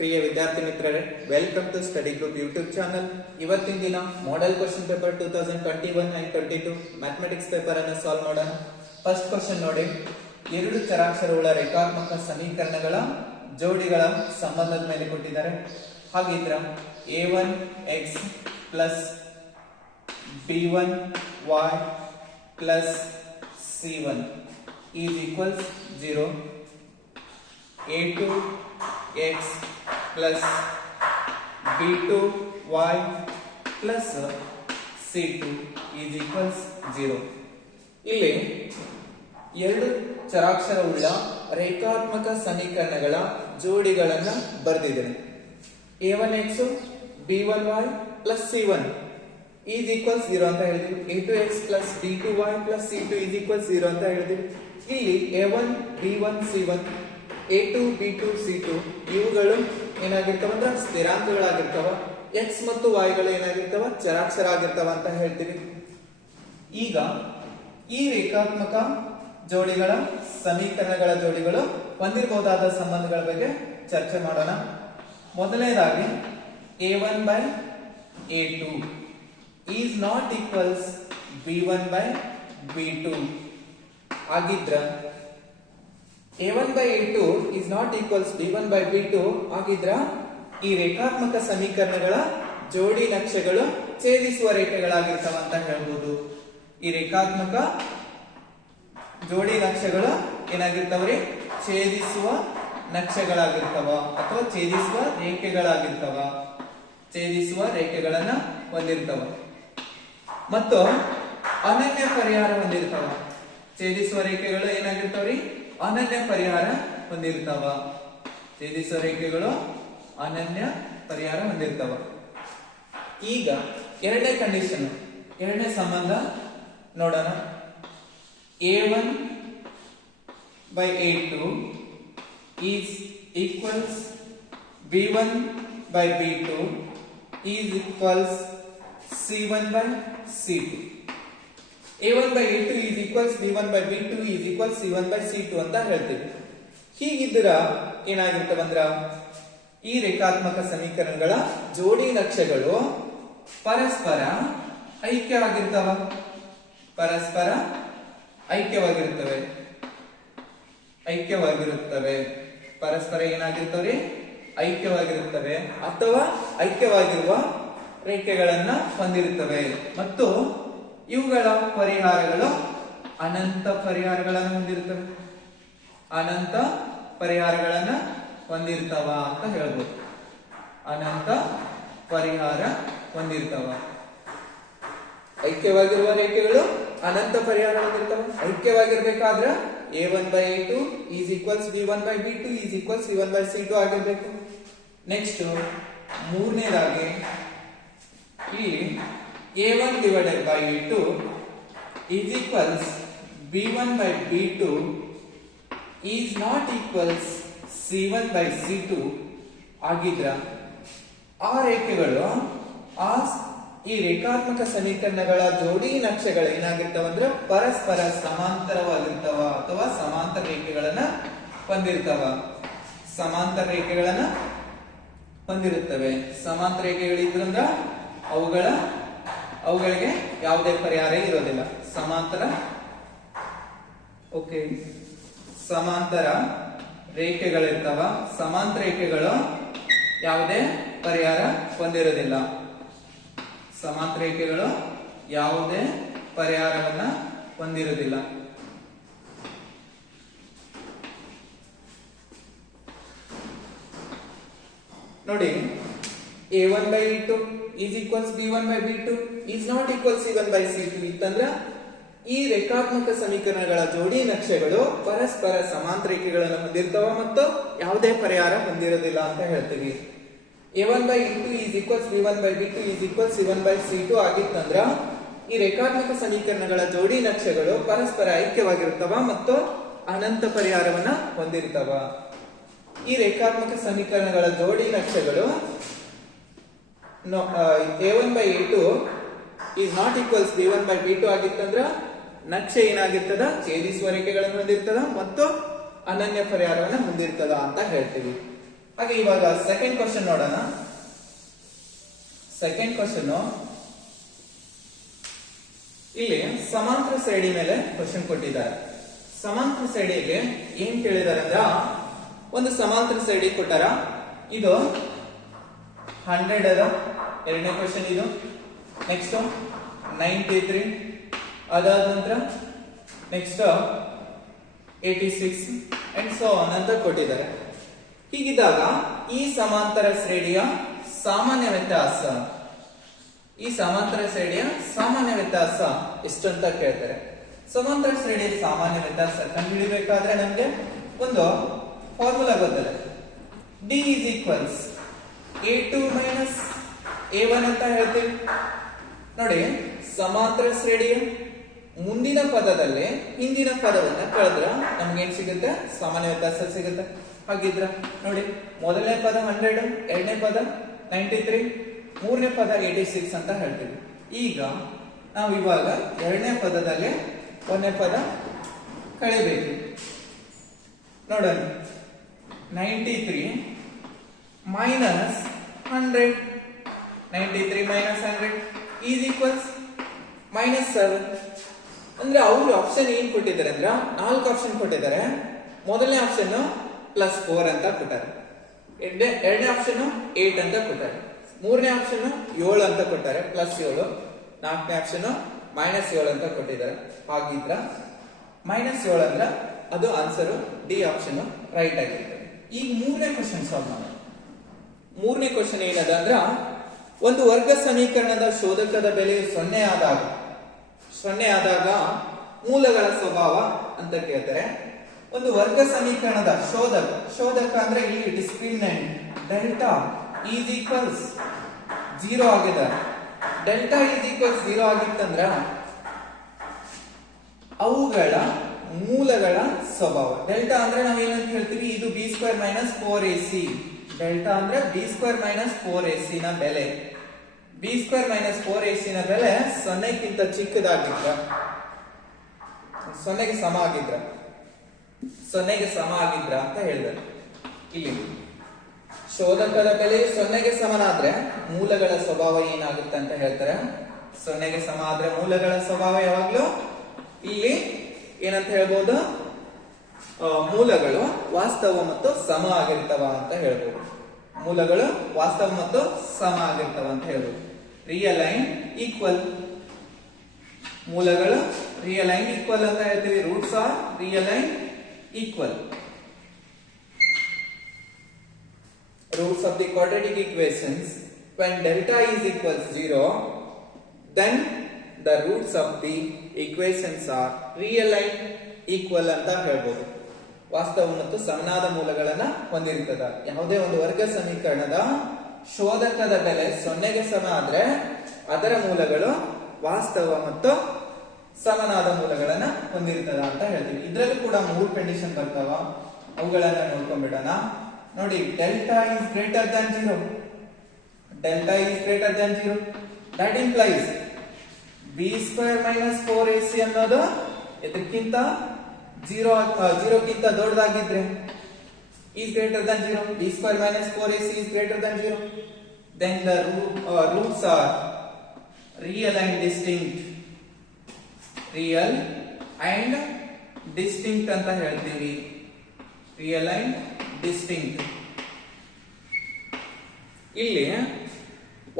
ಪ್ರಿಯ ವಿದ್ಯಾರ್ಥಿ ಮಿತ್ರರೇ, welcome to study group YouTube channel. ಇವತ್ತಿನ ದಿನ model question paper 2021 and 22 mathematics paper ಅನ್ನು ಸಾಲ್ವ್ ಮಾಡೋಣ. ಫಸ್ಟ್ ಕ್ವಶನ್ ನೋಡಿ, ಎರಡು ಚರಾಕ್ಷರವುಳ್ಳ ರೇಖಾತ್ಮಕ ಸಮೀಕರಣಗಳ ಜೋಡಿಗಳ ಸಂಬಂಧದ ಮೇಲೆ ಕೊಟ್ಟಿದ್ದಾರೆ. ಹಾಗಿದ್ರ a1x plus b1y plus c1 is equals 0. a2x plus b2y plus c2 is equals 0. ಇಲ್ಲಿ ಎರಡು ಚರಾಕ್ಷರವುಳ್ಳ ರೇಖಾತ್ಮಕ ಸಮೀಕರಣಗಳ ಜೋಡಿಗಳನ್ನು ಬರೆದಿದ್ದೇನೆ. a1x b1y plus c1 is equals 0 ಅಂತ ಹೇಳಿದ್ವಿ. a2x plus b2y plus c2 is equals 0 ಅಂತ ಹೇಳಿದ್ವಿ. ಇಲ್ಲಿ a1 b1 c1 a2 b2 c2 ಇವುಗಳು ಏನಾಗಿರ್ತಾವ ಅಂದ್ರೆ ಸ್ಥಿರಾಂಕಗಳಾಗಿರ್ತಾವ. x ಮತ್ತು y ಗಳು ಏನಾಗಿರ್ತಾವ, ಚರಾಕ್ಷರ ಆಗಿರ್ತಾವ ಅಂತ ಹೇಳ್ತೀವಿ. ಈಗ ಈ ರೇಖಾತ್ಮಕ ಜೋಡಿಗಳ ಸಮೀಕರಣಗಳ ಜೋಡಿಗಳು ಹೊಂದಿರಬಹುದಾದ ಸಂಬಂಧಗಳ ಬಗ್ಗೆ ಚರ್ಚೆ ಮಾಡೋಣ. ಮೊದಲನೇದಾಗಿ a1 by a2 is not equals b1 by b2 ಆಗಿದ್ರ a1 by a2 is not equals b1 by b2 ಆಗಿದ್ರ ಈ ರೇಖಾತ್ಮಕ ಸಮೀಕರಣಗಳ ಜೋಡಿ ನಕ್ಷೆಗಳು ಛೇದಿಸುವ ರೇಖೆಗಳಾಗಿರ್ತಾವ ಅಂತ ಹೇಳ್ಬೋದು. ಈ ರೇಖಾತ್ಮಕ ಜೋಡಿ ನಕ್ಷೆಗಳು ಏನಾಗಿರ್ತಾವ್ರಿ, ಛೇದಿಸುವ ನಕ್ಷೆಗಳಾಗಿರ್ತಾವ ಅಥವಾ ಛೇದಿಸುವ ರೇಖೆಗಳಾಗಿರ್ತಾವ. ಛೇದಿಸುವ ರೇಖೆಗಳನ್ನ ಹೊಂದಿರ್ತಾವ ಮತ್ತು ಅನನ್ಯ ಪರಿಹಾರ ಹೊಂದಿರ್ತಾವ. ಛೇದಿಸುವ ರೇಖೆಗಳು ಏನಾಗಿರ್ತಾವ್ರಿ, ಅನನ್ಯ ಪರಿಹಾರ ಹೊಂದಿರ್ತಾವ. ಛೇದಿಸುವ ರೇಖೆಗಳು ಅನನ್ಯ ಪರಿಹಾರ ಹೊಂದಿರ್ತಾವ. ಈಗ ಎರಡನೇ ಕಂಡೀಷನ್, ಎರಡನೇ ಸಂಬಂಧ ನೋಡೋಣ. a1 by a2 is equals b1 by b2 is equals c1 by c2. a1 by a2 is equals b1 by b2 is equals c1 by c2 ಅಂತ ಹೇಳ್ತೀವಿ. ಹೀಗಿದ್ರ ಏನಾಗಿರ್ತವಂದ್ರ ಈ ರೇಖಾತ್ಮಕ ಸಮೀಕರಣಗಳ ಜೋಡಿ ನಕ್ಷೆಗಳು ಪರಸ್ಪರ ಐಕ್ಯವಾಗಿರ್ತಾವ. ಪರಸ್ಪರ ಐಕ್ಯವಾಗಿರುತ್ತವೆ. ಪರಸ್ಪರ ಏನಾಗಿರ್ತವ್ರಿ, ಐಕ್ಯವಾಗಿರುತ್ತವೆ ಅಥವಾ ಐಕ್ಯವಾಗಿರುವ ರೇಖೆಗಳನ್ನ ಹೊಂದಿರುತ್ತವೆ ಮತ್ತು ಇವುಗಳ ಪರಿಹಾರಗಳು ಅನಂತ ಪರಿಹಾರಗಳನ್ನು ಹೊಂದಿರುತ್ತವೆ. ಅನಂತ ಪರಿಹಾರಗಳನ್ನ ಹೊಂದಿರ್ತಾವ ಅಂತ ಹೇಳ್ಬೋದು. ಅನಂತ ಪರಿಹಾರ ಹೊಂದಿರ್ತಾವ. ಐಕ್ಯವಾಗಿರುವ ರೇಖೆಗಳು ಅನಂತ ಪರಿಹಾರ ಹೊಂದಿರ್ತಾವ. ಐಕ್ಯವಾಗಿರ್ಬೇಕಾದ್ರ a1 by a2 is equals b1 by b2 is equals c1 by c2 ಆಗಿರ್ಬೇಕು. ನೆಕ್ಸ್ಟ್ ಮೂರನೇದಾಗಿ ಇಲ್ಲಿ a1 divided by a2 is equals b1 by b2 is not equals c1 by c2 ಆಗಿದ್ರ ಆ ರೇಖೆಗಳು ಈ ರೇಖಾತ್ಮಕ ಸಮೀಕರಣಗಳ ಜೋಡಿ ನಕ್ಷೆಗಳು ಏನಾಗಿರ್ತಾವಂದ್ರ ಪರಸ್ಪರ ಸಮಾಂತರವಾಗಿರ್ತಾವ ಅಥವಾ ಸಮಾಂತರ ರೇಖೆಗಳನ್ನ ಹೊಂದಿರ್ತಾವ. ಸಮಾಂತರ ರೇಖೆಗಳನ್ನ ಹೊಂದಿರುತ್ತವೆ. ಸಮಾಂತರ ರೇಖೆಗಳಿದ್ರಂದ್ರ ಅವುಗಳಿಗೆ ಯಾವುದೇ ಪರಿಹಾರ ಇರೋದಿಲ್ಲ. ಸಮಾಂತರ ಸಮಾಂತರ ರೇಖೆಗಳಿರ್ತಾವ. ಸಮಾಂತರ ರೇಖೆಗಳು ಯಾವುದೇ ಪರಿಹಾರ ಹೊಂದಿರೋದಿಲ್ಲ. ಸಮಾಂತರ ರೇಖೆಗಳು ಯಾವುದೇ ಪರಿಹಾರವನ್ನ ಹೊಂದಿರುವುದಿಲ್ಲ. ನೋಡಿ, a1 by a2 is equals b1 by b2 is not equals c1 by c2 ಇತ್ತಂದ್ರ ಈ ರೇಖಾತ್ಮಕ ಸಮೀಕರಣಗಳ ಜೋಡಿ ನಕ್ಷೆಗಳು ಪರಸ್ಪರ ಸಮಾಂತರ ರೇಖೆಗಳನ್ನು ಹೊಂದಿರ್ತಾವ ಮತ್ತು ಯಾವುದೇ ಪರಿಹಾರ ಹೊಂದಿರೋದಿಲ್ಲ ಅಂತ ಹೇಳ್ತೀವಿ. a1 by a2 is equals b1 by b2 is equals c1 by c2 ಆಗಿತ್ತಂದ್ರ ಈ ರೇಖಾತ್ಮಕ ಸಮೀಕರಣಗಳ ಜೋಡಿ ನಕ್ಷೆಗಳು ಪರಸ್ಪರ ಐಕ್ಯವಾಗಿರುತ್ತವ ಮತ್ತು ಅನಂತ ಪರಿಹಾರವನ್ನ ಹೊಂದಿರ್ತಾವ. ಈ ರೇಖಾತ್ಮಕ ಸಮೀಕರಣಗಳ ಜೋಡಿ ನಕ್ಷೆಗಳು a1 by a2 is not equals b1 by b2 ಆಗಿತ್ತಂದ್ರ ನಕ್ಷೆ ಏನಾಗಿರ್ತದ, ಛೇದಿಸುವ ರೇಖೆಗಳನ್ನು ಹೊಂದಿರ್ತದ ಮತ್ತು ಅನನ್ಯ ಪರಿಹಾರವನ್ನು ಹೊಂದಿರ್ತದ ಅಂತ ಹೇಳ್ತೀವಿ. ಹಾಗೆ ಇವಾಗ ಸೆಕೆಂಡ್ ಕ್ವಶನ್ ನೋಡೋಣ. ಸೆಕೆಂಡ್ ಕ್ವಶನ್ ಇಲ್ಲಿ ಸಮಾಂತರ ಶ್ರೇಣಿ ಮೇಲೆ ಕ್ವಶನ್ ಕೊಟ್ಟಿದ್ದಾರೆ. ಸಮಾಂತರ ಶ್ರೇಣಿಗೆ ಏನ್ ಕೇಳಿದಾರೆ ಅಂದ್ರ, ಒಂದು ಸಮಾಂತರ ಶ್ರೇಣಿ ಕೊಟ್ಟಾರ. ಇದು 100 ಅದ, ಎರಡನೇ ಕ್ವಶನ್ ಇದು. ನೆಕ್ಸ್ಟ್ 93, ಅದಾದ ನಂತರ ನೆಕ್ಸ್ಟ್ 86 ಅಂಡ್ ಸೋ ಆನ್ ಅಂತ ಕೊಟ್ಟಿದ್ದಾರೆ. ಹೀಗಿದ್ದಾಗ ಈ ಸಮಾಂತರ ಶ್ರೇಣಿಯ ಸಾಮಾನ್ಯ ವ್ಯತ್ಯಾಸ, ಈ ಸಮಾಂತರ ಶ್ರೇಣಿಯ ಸಾಮಾನ್ಯ ವ್ಯತ್ಯಾಸ ಎಷ್ಟು ಅಂತ ಕೇಳ್ತಾರೆ. ಸಮಾಂತರ ಶ್ರೇಣಿಯ ಸಾಮಾನ್ಯ ವ್ಯತ್ಯಾಸ ಕಂಡುಹಿಡಿಯಬೇಕಾದ್ರೆ ನಮ್ಗೆ ಒಂದು ಫಾರ್ಮುಲಾ ಗೊತ್ತಿದೆ. D is equals A2 minus A1 ಅಂತ ಹೇಳ್ತೀವಿ. ನೋಡಿ, ಸಮಾಂತರ ಶ್ರೇಣಿಯ ಮುಂದಿನ ಪದದಲ್ಲಿ ಹಿಂದಿನ ಪದವನ್ನ ಕಳೆದ್ರೆ ನಮ್ಗೇನ್ ಸಿಗುತ್ತೆ? ಸಾಮಾನ್ಯ ವ್ಯತ್ಯಾಸ ಸಿಗುತ್ತೆ. ಹಾಗಿದ್ರ ನೋಡಿ, ಮೊದಲನೇ ಪದ 100, ಎರಡನೇ ಪದ 93, ಮೂರನೇ ಪದ 86 ಅಂತ ಹೇಳ್ತೀವಿ. ಈಗ ನಾವು ಇವಾಗ ಎರಡನೇ ಪದದಲ್ಲಿ ಒಂದನೇ ಪದ ಕಳಿಬೇಕು. ನೋಡೋಣ, 93 minus 100, 93 minus 100 is equals -7. ಅಂದ್ರೆ ಅವ್ರು ಆಪ್ಷನ್ ಏನ್ ಕೊಟ್ಟಿದ್ದಾರೆ ಅಂದ್ರೆ 4 ಆಪ್ಷನ್ ಕೊಟ್ಟಿದ್ದಾರೆ. ಮೊದಲನೇ ಆಪ್ಷನ್ +4 ಅಂತ ಕೊಟ್ಟಾರೆ, ಎರಡನೇ ಆಪ್ಷನ್ 8 ಅಂತ ಕೊಟ್ಟಾರೆ, ಮೂರನೇ ಆಪ್ಷನ್ 7 ಅಂತ ಕೊಟ್ಟಾರೆ +7, ನಾಲ್ಕನೇ ಆಪ್ಷನ್ -7 ಅಂತ ಕೊಟ್ಟಿದ್ದಾರೆ. ಹಾಗಿದ್ರ -7 ಅಂದ್ರೆ ಅದು ಆನ್ಸರ್ ಡಿ ಆಪ್ಷನ್ ರೈಟ್ ಆಗಿರುತ್ತೆ. ಈಗ ಮೂರನೇ ಕ್ವಶನ್ ಸಾಲ್ವ್ ಮಾಡೋಣ. ಮೂರನೇ ಕ್ವಶನ್ ಏನದ ಅಂದ್ರ, ಒಂದು ವರ್ಗ ಸಮೀಕರಣದ ಶೋಧಕದ ಬೆಲೆ 0 ಆದಾಗ ಮೂಲಗಳ ಸ್ವಭಾವ ಅಂತ ಕೇಳ್ತಾರೆ. ಒಂದು ವರ್ಗ ಸಮೀಕರಣದ ಶೋಧಕ ಅಂದ್ರೆ ಇಲ್ಲಿ ಡಿಸ್ಕ್ರಿಮಿನೆಂಟ್ ಡೆಲ್ಟಾ ಈಸ್ ಈಕ್ವಲ್ಸ್ 0 ಆಗಿದೆ. ಡೆಲ್ಟಾ ಈಸ್ ಈಕ್ವಲ್ಸ್ 0 ಆಗಿತ್ತಂದ್ರ ಅವುಗಳ ಮೂಲಗಳ ಸ್ವಭಾವ. ಡೆಲ್ಟಾ ಅಂದ್ರೆ ನಾವ್ ಏನಂತ ಹೇಳ್ತೀವಿ? ಇದು b² - 4ac. ಡೆಲ್ಟಾ ಅಂದ್ರೆ b² - 4ac ನ ಬೆಲೆ. b² - 4ac ನ ಬೆಲೆ 0ಕ್ಕಿಂತ ಚಿಕ್ಕದಾಗಿದ್ರ, 0ಗೆ ಸಮ ಆಗಿದ್ರ ಅಂತ ಹೇಳಿದ್ದಾರೆ. ಇಲ್ಲಿ ಶೋಧಕದ ಬೆಲೆ 0ಗೆ ಸಮನಾದ್ರೆ ಮೂಲಗಳ ಸ್ವಭಾವ ಏನಾಗುತ್ತೆ ಅಂತ ಹೇಳ್ತಾರೆ. 0ಗೆ ಸಮ ಆದ್ರೆ ಮೂಲಗಳ ಸ್ವಭಾವ ಯಾವಾಗ್ಲೂ ಇಲ್ಲಿ ಏನಂತ ಹೇಳ್ಬೋದು? ಮೂಲಗಳು ವಾಸ್ತವ ಮತ್ತು ಸಮ ಆಗಿರ್ತಾವ ಅಂತ ಹೇಳ್ಬೋದು. ಮೂಲಗಳು ವಾಸ್ತವ ಮತ್ತು ಸಮ ಆಗಿರ್ತಾವ ಅಂತ ಹೇಳ್ಬೋದು. ರಿಯಲೈನ್ ಈಕ್ವಲ್, ಮೂಲಗಳು ರಿಯಲೈನ್ ಈಕ್ವಲ್ ಅಂತ ಹೇಳ್ತೀವಿ. Roots are real and equal. Roots of the quadratic equations, when delta is equals 0, then the roots of the equations are real and equal ಅಂತ ಹೇಳ್ಬೋದು. ವಾಸ್ತವ ಮತ್ತು ಸಮನಾದ ಮೂಲಗಳನ್ನ ಹೊಂದಿರುತ್ತದೆ. ಯಾವುದೇ ಒಂದು ವರ್ಗ ಸಮೀಕರಣದ ಶೋಧಕದ ಬೆಲೆ 0ಗೆ ಸಮ ಆದ್ರೆ ಅದರ ಮೂಲಗಳು ವಾಸ್ತವ ಮತ್ತು ಸಮನಾದ ಮೂಲಗಳನ್ನ ಹೊಂದಿರುತ್ತದೆ ಅಂತ ಹೇಳ್ತೀವಿ. ಇದರಲ್ಲೂ ಕೂಡ 3 ಕಂಡೀಷನ್ ಬರ್ತಾವ, ಅವುಗಳನ್ನ ನೋಡ್ಕೊಂಡ್ಬಿಡೋಣ. ನೋಡಿ, delta is greater than 0. Delta is greater than 0. That implies b² - 4ac ಅನ್ನೋದು ಇದಕ್ಕಿಂತ 0ಕ್ಕಿಂತ ದೊಡ್ಡದಾಗಿದ್ರೆ is greater than 0. b² - 4ac is greater than 0. Then the roots are real and distinct. Real and distinct ಅಂತ ಹೇಳ್ತೀವಿ. Real and distinct. ಇಲ್ಲಿ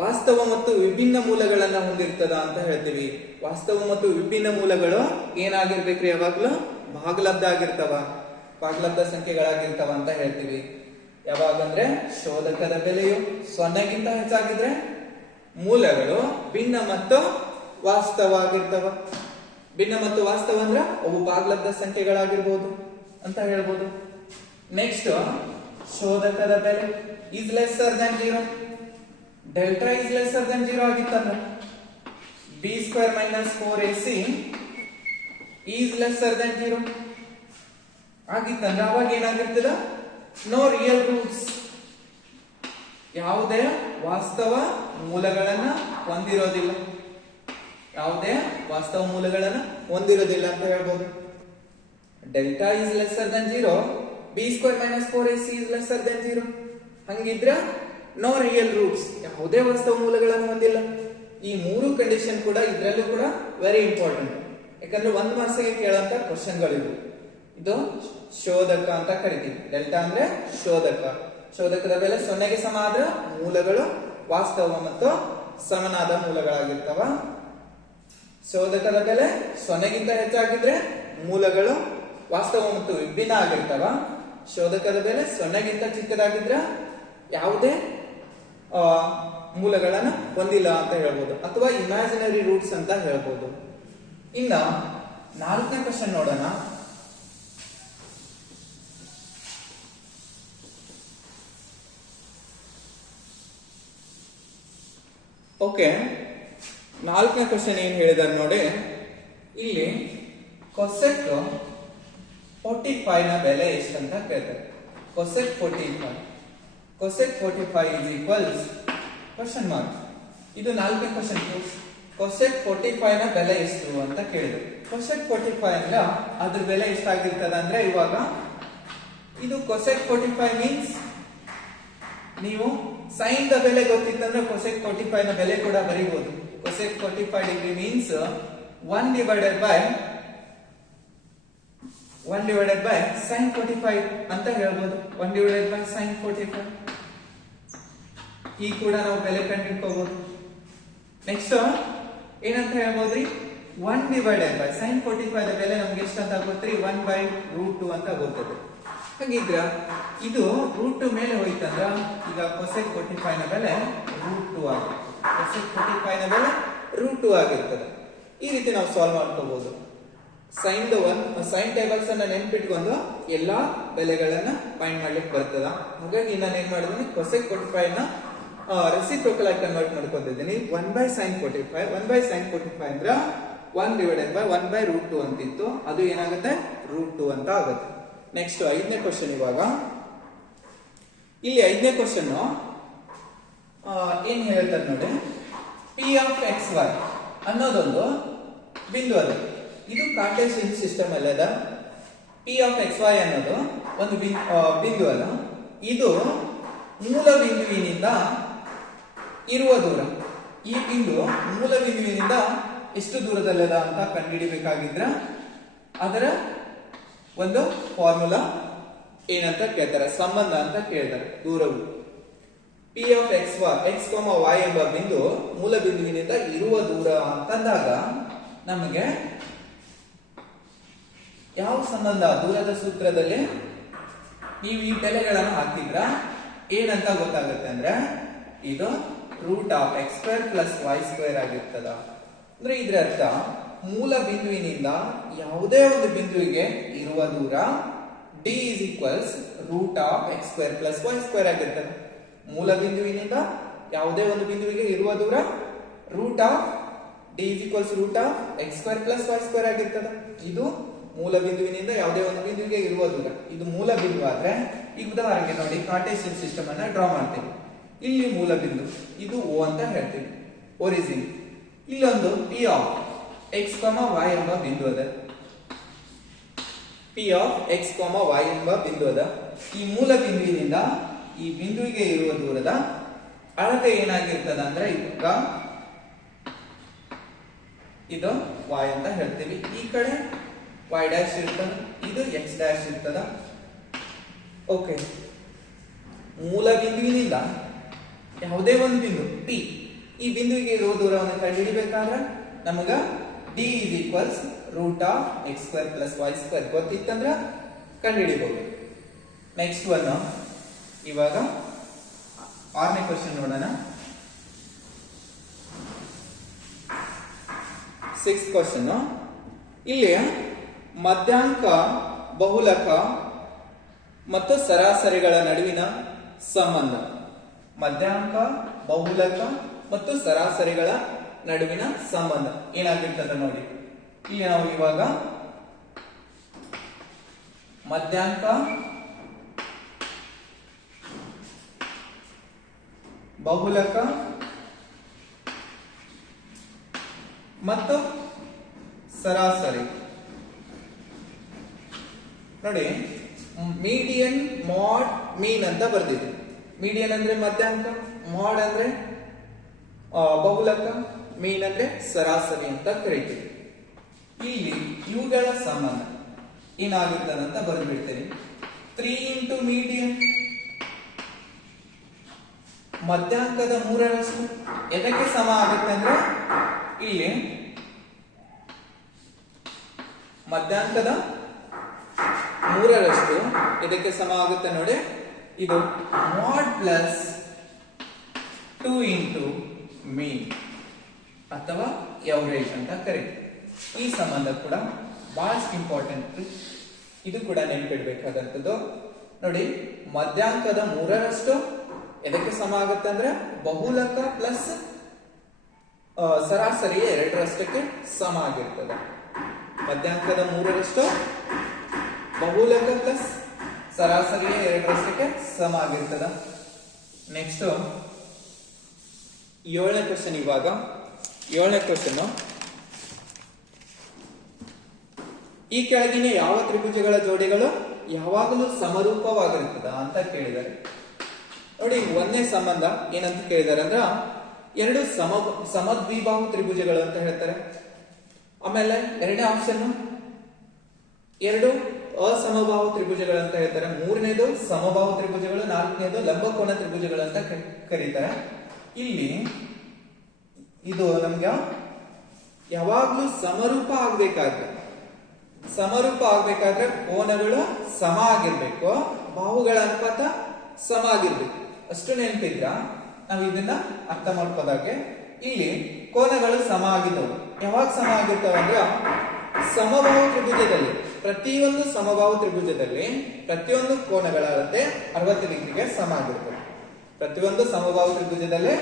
ವಾಸ್ತವ ಮತ್ತು ವಿಭಿನ್ನ ಮೂಲಗಳನ್ನ ಹೊಂದಿರ್ತದ ಅಂತ ಹೇಳ್ತೀವಿ. ವಾಸ್ತವ ಮತ್ತು ವಿಭಿನ್ನ ಮೂಲಗಳು ಏನಾಗಿರ್ಬೇಕ್ರಿ? ಯಾವಾಗ್ಲೂ ಭಾಗಲಬ್ಧ ಆಗಿರ್ತಾವ, ಭಾಗಲಬ್ಧ ಸಂಖ್ಯೆಗಳಾಗಿರ್ತಾವ ಅಂತ ಹೇಳ್ತೀವಿ. ಯಾವಾಗಂದ್ರೆ ಶೋಧಕದ ಬೆಲೆಯು 0ಗಿಂತ ಹೆಚ್ಚಾಗಿದ್ರೆ ಮೂಲಗಳು ಭಿನ್ನ ಮತ್ತು ವಾಸ್ತವ ಆಗಿರ್ತಾವ. ಭಿನ್ನ ಮತ್ತು ವಾಸ್ತವ ಅಂದ್ರೆ ಅವು ಭಾಗಲಬ್ಧ ಸಂಖ್ಯೆಗಳಾಗಿರ್ಬೋದು ಅಂತ ಹೇಳ್ಬೋದು. ನೆಕ್ಸ್ಟ್, ಶೋಧಕದ ಬೆಲೆ is lesser than 0. Delta is lesser than 0 ಆಗಿತ್ತಂದ್ರೆ b² - 4ac is lesser than 0 ಆಗಿತ್ತಂದ್ರೆ ಅವಾಗ ಏನಾಗಿರ್ತದ? No real roots. ಯಾವುದೇ ವಾಸ್ತವ ಮೂಲಗಳನ್ನ ಹೊಂದಿರೋದಿಲ್ಲ, ಯಾವುದೇ ವಾಸ್ತವ ಮೂಲಗಳನ್ನ ಹೊಂದಿರೋದಿಲ್ಲ ಅಂತ ಹೇಳ್ಬೋದು. Delta is lesser than 0, b² - 4ac is lesser than 0. ಹಂಗಿದ್ರ ನೋ ರಿಯಲ್ ರೂಟ್ಸ್, ಯಾವುದೇ ವಾಸ್ತವ ಮೂಲಗಳನ್ನು ಹೊಂದಿಲ್ಲ. ಈ ಮೂರು ಕಂಡೀಷನ್ ಕೂಡ ಇದ್ರಲ್ಲೂ ಕೂಡ ವೆರಿ ಇಂಪಾರ್ಟೆಂಟ್. ಯಾಕಂದ್ರೆ 1 ಮಾರ್ಕ್ಸ್ಗೆ ಕೇಳಂತ ಕ್ವಶನ್ಗಳಿವು. ಇದು ಶೋಧಕ ಅಂತ ಕರಿತೀವಿ. ಡೆಲ್ಟಾ ಅಂದ್ರೆ ಶೋಧಕ. ಶೋಧಕದ ಬೆಲೆ 0ಗೆ ಸಮ ಆದ್ರೆ ಮೂಲಗಳು ವಾಸ್ತವ ಮತ್ತು ಸಮನಾದ ಮೂಲಗಳಾಗಿರ್ತಾವ. ಶೋಧಕದ ಬೆಲೆ 0ಗಿಂತ ಹೆಚ್ಚಾಗಿದ್ರೆ ಮೂಲಗಳು ವಾಸ್ತವ ಮತ್ತು ವಿಭಿನ್ನ ಆಗಿರ್ತಾವ. ಶೋಧಕದ ಬೆಲೆ 0ಗಿಂತ ಚಿಕ್ಕದಾಗಿದ್ರೆ ಯಾವುದೇ ಮೂಲಗಳನ್ನ ಹೊಂದಿಲ್ಲ ಅಂತ ಹೇಳ್ಬೋದು, ಅಥವಾ ಇಮ್ಯಾಜಿನರಿ ರೂಟ್ಸ್ ಅಂತ ಹೇಳ್ಬೋದು. ಇನ್ನ 4ನೇ ಕ್ವಶನ್ ನೋಡೋಣ. ಓಕೆ, 4ನೇ ಕ್ವಶನ್ ಏನ್ ಹೇಳಿದಾರೆ ನೋಡಿ. ಇಲ್ಲಿ ಕೊಸೆಕ್ 45 ನ ಬೆಲೆ ಎಷ್ಟಂತ ಕೇಳ್ತಾರೆ. Cosec 45 is equals question mark. ಇದು 4ನೇ ಕ್ವಶನ್. ಕೊಸೆಕ್ 45 ನ ಬೆಲೆ ಎಷ್ಟು ಅಂತ ಕೇಳಿದ್ರು. ಕೊಸೆಕ್ 45 ಅಂದ್ರೆ ಅದ್ರ ಬೆಲೆ ಎಷ್ಟಾಗಿರ್ತದ ಅಂದ್ರೆ, ಇವಾಗ ಇದು ಕೊಸೆಕ್ 45 ಮೀನ್ಸ್ ನೀವು ಸೈನ್ ದ ಬೆಲೆ ಗೊತ್ತಿತ್ತಂದ್ರೆ ಕೊಸೆಕ್ 45 ನ ಬೆಲೆ ಕೂಡ ಬರೀಬಹುದು. Cosec 45 degree means 1 divided by sin 45 ಅಂತ ಹೇಳ್ಬೋದು. 1 divided by sin 45 ಈ ಕೂಡ ನಾವು ಬೆಲೆ ಕಂಡುಹಿಡ್ಕೋಬಹುದು. ನೆಕ್ಸ್ಟ್ ಏನಂತ ಹೇಳ್ಬೋದ್ರಿ, 1 divided by sin 45 ದ ಬೆಲೆ ನಮ್ಗೆ ಎಷ್ಟು ಅಂತ ಗೊತ್ತ್ರಿ, 1/√2 ಅಂತ ಗೊತ್ತದೆ. ಹಾಗಿದ್ರ ಇದು √2 ಮೇಲೆ ಹೋಯ್ತಂದ್ರ ಈಗ ಕೊಸೆಕ್ 45 ನ ಬೆಲೆ √2 ಆಗುತ್ತೆ. ಕೊಸೆಕ್ 45 ನ ಬೆಲೆ √2 ಆಗಿರ್ತದೆ. ಈ ರೀತಿ ನಾವು ಸಾಲ್ವ್ ಮಾಡ್ಕೋಬಹುದು. ಸೈನ್ ಟೇಬಲ್ಸ್ ಅನ್ನ ನೆನ್ಪಿಟ್ಕೊಂಡು ಎಲ್ಲಾ ಬೆಲೆಗಳನ್ನ ಫೈಂಡ್ ಮಾಡ್ಲಿಕ್ಕೆ ಬರ್ತದ. ಹಾಗಾಗಿ ನಾನು ಏನ್ ಮಾಡಿದ್ದೀನಿ, ಕೊಸೆಕ್ 45 ನ ರೆಸಿಪ್ರೋಕಲ್ ಆಗಿ ಕನ್ವರ್ಟ್ ಮಾಡ್ಕೊಂಡಿದ್ದೀನಿ. 1/sin 45 ಅಂದ್ರೆ 1 divided by 1/√2 ಅಂತಿತ್ತು, ಅದು ಏನಾಗುತ್ತೆ √2 ಅಂತ ಆಗುತ್ತೆ. ನೆಕ್ಸ್ಟ್ 5ನೇ ಕ್ವಶನ್. ಇವಾಗ ಇಲ್ಲಿ 5ನೇ ಕ್ವಶನ್ ಏನ್ ಹೇಳ್ತಾರೆ ನೋಡಿ. P of xy ಅನ್ನೋದೊಂದು ಬಿಂದು ಅದ. ಇದು ಕಾರ್ಟೇಸಿಯನ್ ಸಿಸ್ಟಮ್ ಅಲ್ಲಿ ಅದ. P of xy ಅನ್ನೋದು ಒಂದು ಬಿಂದು ಅಲ್ಲ. ಇದು ಮೂಲ ಬಿಂದುವಿನಿಂದ ಇರುವ ದೂರ. ಈ ಬಿಂದು ಮೂಲ ಬಿಂದುವಿನಿಂದ ಎಷ್ಟು ದೂರದಲ್ಲದ ಅಂತ ಕಂಡುಹಿಡಿಬೇಕಾಗಿದ್ರ ಅದರ ಒಂದು ಫಾರ್ಮುಲಾ ಏನಂತ ಕೇಳ್ತಾರೆ, ಸಂಬಂಧ ಅಂತ ಕೇಳ್ತಾರೆ. ದೂರವು P of xy ಎಂಬ ಬಿಂದು ಮೂಲ ಬಿಂದುವಿನಿಂದ ಇರುವ ದೂರ ಅಂತಂದಾಗ ನಮಗೆ ಯಾವ ಸಂಬಂಧ, ದೂರದ ಸೂತ್ರದಲ್ಲಿ ನೀವು ಈ ಬೆಲೆಗಳನ್ನು ಹಾಕಿದ್ರ ಏನಂತ ಗೊತ್ತಾಗುತ್ತೆ ಅಂದ್ರೆ, ಇದು √(x² + y² ಆಗಿರ್ತದ. ಅಂದ್ರೆ ಇದ್ರ ಅರ್ಥ ಮೂಲ ಬಿಂದುವಿನಿಂದ ಯಾವುದೇ ಒಂದು ಬಿಂದುವಿಗೆ ಇರುವ ದೂರ d = √(x² + y² ಆಗಿರ್ತದೆ. ಮೂಲ ಬಿಂದುವಿನಿಂದ ಯಾವುದೇ ಒಂದು ಬಿಂದುವಿಗೆ ಇರುವ ದೂರ d = √(x² + y² ಆಗಿರ್ತದೆ. ಇದು ಮೂಲ ಬಿಂದುವಿನಿಂದ ಯಾವುದೇ ಒಂದು ಬಿಂದುವಿಗೆ ಇರುವ ದೂರ. ಇದು ಮೂಲ ಬಿಂದು ಆದ್ರೆ, ಈಗ ಉದಾಹರಣೆಗೆ ನೋಡಿ, ಕಾರ್ಟೇಸಿಯನ್ ಸಿಸ್ಟಮ್ ಅನ್ನ ಡ್ರಾ ಮಾಡ್ತೀವಿ. ಇಲ್ಲಿ ಮೂಲ ಬಿಂದು ಇದು O ಅಂತ ಹೇಳ್ತೀವಿ, ಒರಿಜಿನ್. ಇಲ್ಲೊಂದು P of x, y ಎಂಬ ಬಿಂದು ಅದ. P of x, y ಎಂಬ ಬಿಂದು ಅದ. ಈ ಮೂಲ ಬಿಂದುವಿನಿಂದ ಈ ಬಿಂದುವಿಗೆ ಇರುವ ದೂರದ ಅಳತೆ ಏನಾಗಿರ್ತದ ಅಂದ್ರೆ, ಈಗ ಇದು y ಅಂತ ಹೇಳ್ತೀವಿ. ಈ ಕಡೆ y' ಇರ್ತದ, ಇದು x' ಇರ್ತದ. ಓಕೆ, ಮೂಲ ಬಿಂದುವಿನಿಂದ ಯಾವುದೇ ಒಂದು ಬಿಂದು P, ಈ ಬಿಂದುವಿಗೆ ಇರುವ ದೂರವನ್ನು ಕಂಡುಹಿಡಿಬೇಕಾದ್ರೆ ನಮಗ d = √(x² + y² ಗೊತ್ತಿತ್ತಂದ್ರ ಕಂಡುಹಿಡಿಬಹುದು. Next one, ಇವಾಗ 6ನೇ ಕ್ವಶನ್ ನೋಡೋಣ. 6th question. ಇಲ್ಲಿ ಮಧ್ಯಾಂಕ, ಬಹುಲಕ ಮತ್ತು ಸರಾಸರಿಗಳ ನಡುವಿನ ಸಂಬಂಧ. ಮಧ್ಯಾಂಕ, ಬಹುಲಕ ಮತ್ತು ಸರಾಸರಿಗಳ ನಡುವಿನ ಸಂಬಂಧ ಏನಾಗಿರ್ತದೆ ನೋಡಿ. ಇಲ್ಲಿ ನಾವು ಇವಾಗ ಮಧ್ಯಾಂಕ, ಬಹುಲಕ ಮತ್ತು ಸರಾಸರಿ ನೋಡಿ, ಮೀಡಿಯನ್, ಮಾಡ್, ಮೀನ್ ಅಂತ ಬರ್ದಿದೆ. ಮೀಡಿಯನ್ ಅಂದ್ರೆ ಮಧ್ಯಾಂಕ, ಮಾಡ್ ಅಂದ್ರೆ ಬಹುಲಕ, ಮೀನ್ ಅಂದ್ರೆ ಸರಾಸರಿ ಅಂತ ಕರಿತೀವಿ. ಇಲ್ಲಿ ಇವುಗಳ ಸಂಬಂಧ ಏನಾಗುತ್ತದಂತ ಬರೆದ್ಬಿಡ್ತೇನೆ. 3 ಇಂಟು ಮೀಡಿಯನ್ ಮಧ್ಯಾಂಕದ 3ರಷ್ಟು ಎದಕ್ಕೆ ಸಮ ಆಗುತ್ತೆ ಅಂದ್ರೆ ಇಲ್ಲಿ ಮಧ್ಯಾಂಕದ 3ರಷ್ಟು ಇದಕ್ಕೆ ಸಮ ಆಗುತ್ತೆ ನೋಡಿ. ಇದು ಮಾಡ್ ಪ್ಲಸ್ 2 ಇಂಟು ಮೀನ್ ಅಥವಾ ಎವರೇಜ್ ಅಂತ ಕರೀತೀವಿ. ಈ ಸಂಬಂಧ ಕೂಡ ಬಹಳ ಇಂಪಾರ್ಟೆಂಟ್, ಇದು ಕೂಡ ನೆನಪಿಡ್ಬೇಕಾದಂಥದ್ದು ನೋಡಿ. ಮಧ್ಯಾಂಕದ 3ರಷ್ಟು ಎದಕ್ಕೆ ಸಮ ಆಗುತ್ತೆ ಅಂದ್ರೆ ಬಹುಲಕ ಪ್ಲಸ್ ಸರಾಸರಿ 2ರಷ್ಟಕ್ಕೆ ಸಮ ಆಗಿರ್ತದೆ. ಮಧ್ಯಾಂಕದ 3ರಷ್ಟು ಬಹುಲಕ ಪ್ಲಸ್ ಸರಾಸರಿ 2ರಷ್ಟಕ್ಕೆ ಸಮ ಆಗಿರ್ತದ. ನೆಕ್ಸ್ಟ್ 7ನೇ ಕ್ವಶನ್. ಇವಾಗ 7ನೇ ಕ್ವಶನ್, ಈ ಕೆಳಗಿನ ಯಾವ ತ್ರಿಭುಜಗಳ ಜೋಡಿಗಳು ಯಾವಾಗಲೂ ಸಮರೂಪವಾಗಿರ್ತದ ಅಂತ ಕೇಳಿದ್ದಾರೆ ನೋಡಿ. ಒಂದನೇ ಸಂಬಂಧ ಏನಂತ ಕೇಳಿದಾರೆ ಅಂದ್ರ ಎರಡು ಸಮದ್ವಿಬಾಹು ತ್ರಿಭುಜಗಳು ಅಂತ ಹೇಳ್ತಾರೆ. ಆಮೇಲೆ ಎರಡನೇ ಆಪ್ಷನ್ ಎರಡು ಅಸಮಬಾಹು ತ್ರಿಭುಜಗಳು ಅಂತ ಹೇಳ್ತಾರೆ. ಮೂರನೇದು ಸಮಬಾಹು ತ್ರಿಭುಜಗಳು, ನಾಲ್ಕನೇದು ಲಂಬಕೋನ ತ್ರಿಭುಜಗಳು ಅಂತ ಕರೀತಾರೆ. ಇಲ್ಲಿ ಇದು ನಮ್ಗೆ ಯಾವಾಗ್ಲೂ ಸಮರೂಪ ಆಗ್ಬೇಕಾದ್ರೆ ಕೋನಗಳು ಸಮ ಆಗಿರ್ಬೇಕು, ಬಾಹುಗಳ ಅನುಪಾತ ಸಮ ಆಗಿರ್ಬೇಕು. ಅಷ್ಟು ನೆನಪಿದ್ರ ನಾವು ಇದನ್ನ ಅರ್ಥ ಮಾಡ್ಕೋದಾಗೆ ಇಲ್ಲಿ ಕೋನಗಳು ಸಮ ಆಗಿದ್ದವು. ಯಾವಾಗ ಸಮ ಆಗಿರ್ತಾವ ಅಂದ್ರ ಸಮಬಾಹು ತ್ರಿಭುಜದಲ್ಲಿ, ಪ್ರತಿಯೊಂದು ಸಮಬಾಹು ತ್ರಿಭುಜದಲ್ಲಿ ಪ್ರತಿಯೊಂದು ಕೋನಗಳ ಅಳತೆ 60 ಡಿಗ್ರಿಗೆ ಸಮ ಆಗಿರ್ತದೆ. ಪ್ರತಿಯೊಂದು ಸಮಬಾಹು ತ್ರಿಭುಜದಲ್ಲಿ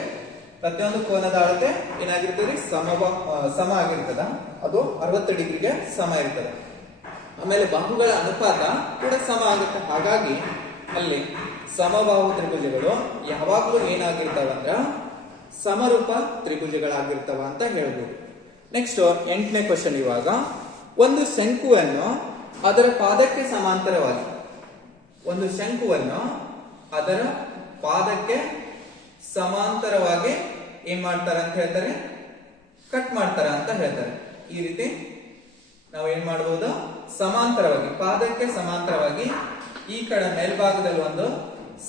ಪ್ರತಿಯೊಂದು ಕೋನದ ಅಳತೆ ಏನಾಗಿರ್ತದೆ ಸಮ ಆಗಿರ್ತದ, ಅದು 60 ಡಿಗ್ರಿಗೆ ಸಮ ಇರ್ತದೆ. ಆಮೇಲೆ ಬಾಹುಗಳ ಅನುಪಾತ ಕೂಡ ಸಮ ಆಗುತ್ತೆ. ಹಾಗಾಗಿ ಅಲ್ಲಿ ಸಮಬಾಹು ತ್ರಿಭುಜಗಳು ಯಾವಾಗಲೂ ಏನಾಗಿರ್ತಾವ ಅಂದ್ರ ಸಮರೂಪ ತ್ರಿಭುಜಗಳಾಗಿರ್ತಾವ ಅಂತ ಹೇಳ್ಬೋದು. ನೆಕ್ಸ್ಟ್ 8ನೇ ಕ್ವಶನ್. ಇವಾಗ ಒಂದು ಶಂಕುವನ್ನು ಅದರ ಪಾದಕ್ಕೆ ಸಮಾಂತರವಾಗಿ, ಒಂದು ಶಂಕುವನ್ನು ಅದರ ಪಾದಕ್ಕೆ ಸಮಾಂತರವಾಗಿ ಏನ್ ಮಾಡ್ತಾರೆ ಅಂತ ಹೇಳ್ತಾರೆ, ಕಟ್ ಮಾಡ್ತಾರ ಅಂತ ಹೇಳ್ತಾರೆ. ಈ ರೀತಿ ನಾವು ಏನ್ ಮಾಡಬಹುದು, ಸಮಾಂತರವಾಗಿ ಪಾದಕ್ಕೆ ಸಮಾಂತರವಾಗಿ ಈ ಕಡೆ ಮೇಲ್ಭಾಗದಲ್ಲಿ ಒಂದು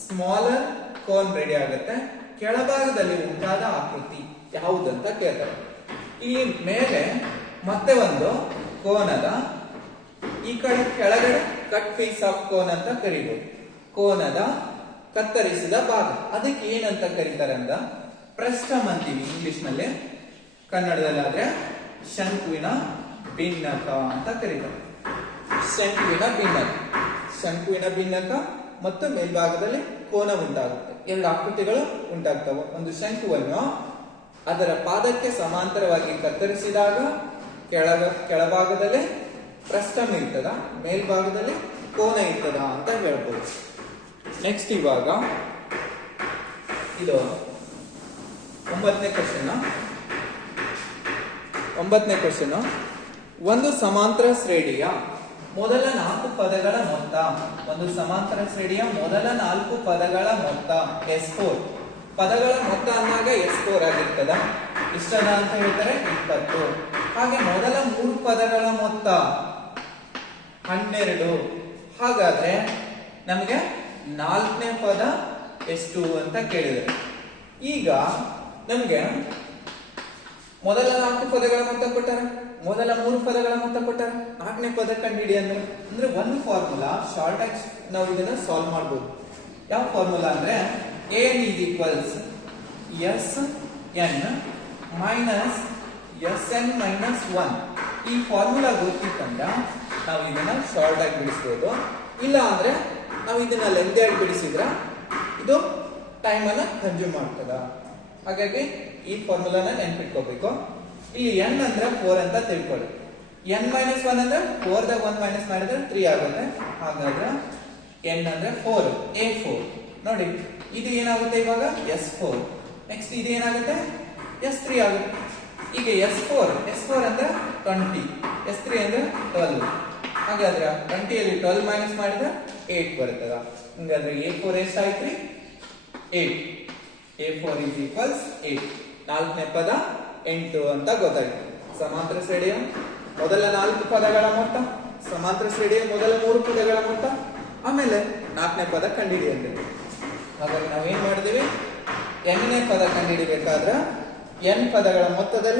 ಸ್ಮಾಲರ್ ಕೋನ್ ರೆಡಿ ಆಗುತ್ತೆ. ಕೆಳಭಾಗದಲ್ಲಿ ಉಂಟಾದ ಆಕೃತಿ ಯಾವುದಂತ ಕೇಳ್ತಾರೆ. ಇಲ್ಲಿ ಮೇಲೆ ಮತ್ತೆ ಒಂದು ಕೋನದ ಈ ಕಡೆ ಕೆಳಗಡೆ ಕಟ್ ಪೀಸ್ ಆಫ್ ಕೋನ್ ಅಂತ ಕರಿಬಹುದು. ಕೋನದ ಕತ್ತರಿಸಿದ ಭಾಗ, ಅದಕ್ಕೆ ಏನಂತ ಕರೀತಾರೆ ಅಂದ ಪ್ರೆಸ್ಟಮ್ ಅಂತೀವಿ ಇಂಗ್ಲಿಷ್ ನಲ್ಲಿ. ಕನ್ನಡದಲ್ಲಾದ್ರೆ ಶಂಕುವಿನ ಭಿನ್ನಕ ಅಂತ ಕರೀತಾರೆ. ಶಂಕುವಿನ ಭಿನ್ನಕ ಮತ್ತು ಮೇಲ್ಭಾಗದಲ್ಲಿ ಕೋನ ಉಂಟಾಗುತ್ತೆ. ಎರಡು ಆಕೃತಿಗಳು ಉಂಟಾಗ್ತವೆ. ಒಂದು ಶಂಕುವನ್ನು ಅದರ ಪಾದಕ್ಕೆ ಸಮಾಂತರವಾಗಿ ಕತ್ತರಿಸಿದಾಗ ಕೆಳಭಾಗದಲ್ಲಿ ಪ್ರೆಸ್ಟಮ್ ಇರ್ತದ, ಮೇಲ್ಭಾಗದಲ್ಲಿ ಕೋನ ಇರ್ತದ ಅಂತ ಹೇಳ್ಬೋದು. ನೆಕ್ಸ್ಟ್ ಇವಾಗ ಇದು 9ನೇ ಕ್ವಶನ್. ಒಂದು ಸಮಾಂತರ ಶ್ರೇಣಿಯ ಮೊದಲ 4 ಪದಗಳ ಮೊತ್ತ, ಒಂದು ಸಮಾಂತರ ಶ್ರೇಣಿಯ ಮೊದಲ 4 ಪದಗಳ ಮೊತ್ತ S4. ಪದಗಳ ಮೊತ್ತ ಅಂದಾಗ S4 ಆಗಿರ್ತದ. ಇಷ್ಟದ ಅಂತ ಹೇಳ್ತಾರೆ 20. ಹಾಗೆ ಮೊದಲ 3 ಪದಗಳ ಮೊತ್ತ 12. ಹಾಗಾದ್ರೆ ನಮಗೆ 4ನೇ ಪದ ಎಷ್ಟು ಅಂತ ಕೇಳಿದರೆ, ಈಗ ನಮ್ಗೆ ಮೊದಲ 4 ಪದಗಳ ಮೊತ್ತ ಕೊಟ್ಟಾರ, ಮೊದಲ 3 ಪದಗಳ ಮೊತ್ತ ಕೊಟ್ಟಾರ, 4ನೇ ಪದ ಕಂಡುಹಿಡಿ ಅಂದ್ರೆ ಒಂದು ಫಾರ್ಮುಲಾ ಶಾರ್ಟ್ ಆಗಿ ನಾವು ಇದನ್ನ ಸಾಲ್ವ್ ಮಾಡಬಹುದು. ಯಾವ ಫಾರ್ಮುಲಾ ಅಂದ್ರೆ n = Sn - Sn - 1. ಈ ಫಾರ್ಮುಲಾ ಗೊತ್ತಿತ್ತಂದ್ರೆ ನಾವು ಇದನ್ನ ಶಾರ್ಟ್ ಆಗಿ ಬಿಡಿಸಬಹುದು. ಇಲ್ಲ ಅಂದ್ರೆ ನಾವು ಇದನ್ನ ಲೆಂಥಿ ಆಗಿ ಬಿಡಿಸಿದ್ರ ಇದು ಟೈಮ್ ಅನ್ನ ಕನ್ಸ್ಯೂಮ್ ಮಾಡ್ತದ. ಹಾಗಾಗಿ ಈ ಫಾರ್ಮುಲಾನ ನೆನ್ಪಿಟ್ಕೋಬೇಕು. ಇಲ್ಲಿ n ಅಂದ್ರೆ 4 ಅಂತ ತಿಳ್ಕೊಳ್ಳಿ. n - 1 ಅಂದ್ರೆ 4 ದಾಗ 1 ಮೈನಸ್ ಮಾಡಿದ್ರೆ 3 ಆಗುತ್ತೆ. ಹಾಗಾದ್ರೆ n ಅಂದ್ರೆ 4, A4 ನೋಡಿ. ಇದು ಏನಾಗುತ್ತೆ ಇವಾಗ S4. ನೆಕ್ಸ್ಟ್ ಇದು ಏನಾಗುತ್ತೆ S3 ಆಗುತ್ತೆ. ಈಗ S4 ಅಂದ್ರೆ 20, S3 ಅಂದ್ರೆ 12. ಹಾಗಾದ್ರೆ 20 ಅಲ್ಲಿ 12 ಮೈನಸ್ ಮಾಡಿದ್ರೆ 8 ಬರ್ತದ. ಹಾಗಾದ್ರೆ A4 ಎಷ್ಟಾಯ್ತ್ರಿ 8. A4 is equals 8. ನಾಲ್ಕನೇ ಪದ 8 ಅಂತ ಗೊತ್ತಾಯ್ತು. ಸಮಾಂತರ ಶ್ರೇಣಿಯ ಮೊದಲ 4 ಪದಗಳ ಮೊತ್ತ, ಸಮಾಂತರ ಶ್ರೇಣಿಯ ಮೊದಲ 3 ಪದಗಳ ಮೊತ್ತ, ಆಮೇಲೆ 4ನೇ ಪದ ಕಂಡುಹಿಡಿಯಬೇಕು. ಹಾಗಾಗಿ ನಾವೇನ್ ಮಾಡಿದೀವಿ, n ನೇ ಪದ ಕಂಡುಹಿಡಿಬೇಕಾದ್ರೆ n ಪದಗಳ ಮೊತ್ತದಲ್ಲಿ